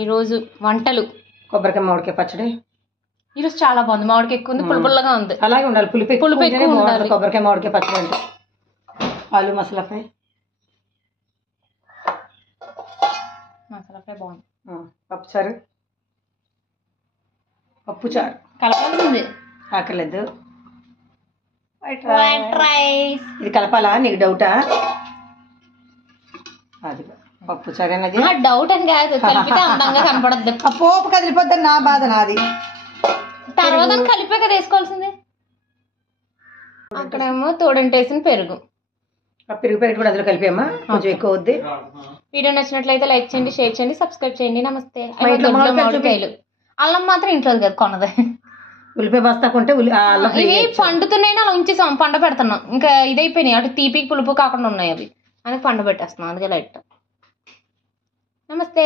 ఈరోజు వంటలు కొబ్బరికాయ మామిడికాయ పచ్చడి. ఈరోజు చాలా బాగుంది. మామిడికాయ ఎక్కువ ఉంది, పులుపుల్లగా ఉంది. అలాగే ఉండాలి, పులుపు ఎక్కువ ఉండాలి. కొబ్బరికాయ మామిడికాయ పచ్చడి అంటే. ఆలు మసాలా ఫ్రై. మసాలా ఫ్రై బాగుంది. పప్పుచారు. పప్పుచారు కలపాల్సింది, ఆకలేదు. White rice. ఇది కలపాలా? నీకు డౌటా? అది పప్పుచారు అనేది డౌట్ అని కాదు, కలిపితే అందంగా కనపడద్దు. పోపు కదిలిపోద్దని నా బాధ నాది. తర్వాత కలిపే కదా వేసుకోవాల్సింది. అక్కడేమో తోడంటేసిన పెరుగు. పెరుగు ప్యాకెట్ కూడా అందులో కలిపామా? కొంచెం ఎక్కువ వద్ది. వీడియో నచ్చినట్లయితే లైక్ చేయండి, షేర్ చేయండి, సబ్స్క్రైబ్ చేయండి. నమస్తే. మామిడికాయలు. అల్లం మాత్రం ఇంట్లో కదా కొన్నది. ఉల్లిపాయ బస్తా కొంటే ఇవి పండుతున్నాయి, అలా ఉంచేసాం. పండ పెడుతున్నాం, ఇంకా ఇదైపోయినాయి. అటు తీపి పులుపు కాకుండా ఉన్నాయి అవి, అందుకే పండు పెట్టేస్తున్నాం. అందుకే లైట్. నమస్తే.